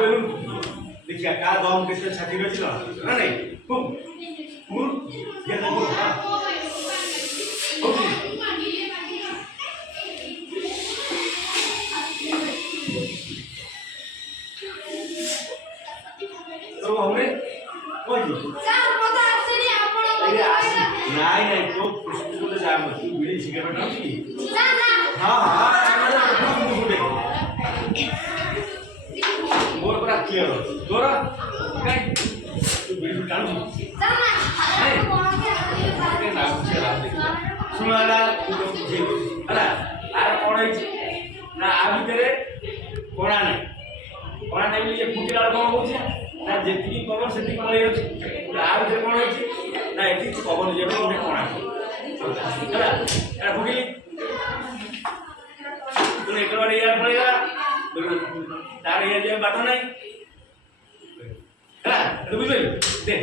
balloon ଦେଖିଆ କା ଦମ କେତେ ଛାତି ଅଛି ନା ନାଇଁ খুব মুর ଇଏ ଦେଖো তো हमरे कोई স্যার কথা আসেনি আপন নাই নাই তো পুষ্টিতে যা মত বিড়ি সিগারেট আছে না না हां हां मुझे मोर पर क्लियर तोरा काय तू बिल्कुल काम স্যার না আরে के नाम से रात सुनाला तू जे हला आर कोण ना आ भितरे कोणा नाही ये फुटीला कोण होଉଛି ना जेतिकी पवन सेति कोण होଉଛି आ भितरे कोण होଉଛି ना एति पवन जेबे कोण कोणा हला एरा फुटीली तू एक बार यार पड़ेगा तार ये जे बाटो नहीं हला तू बुझले दे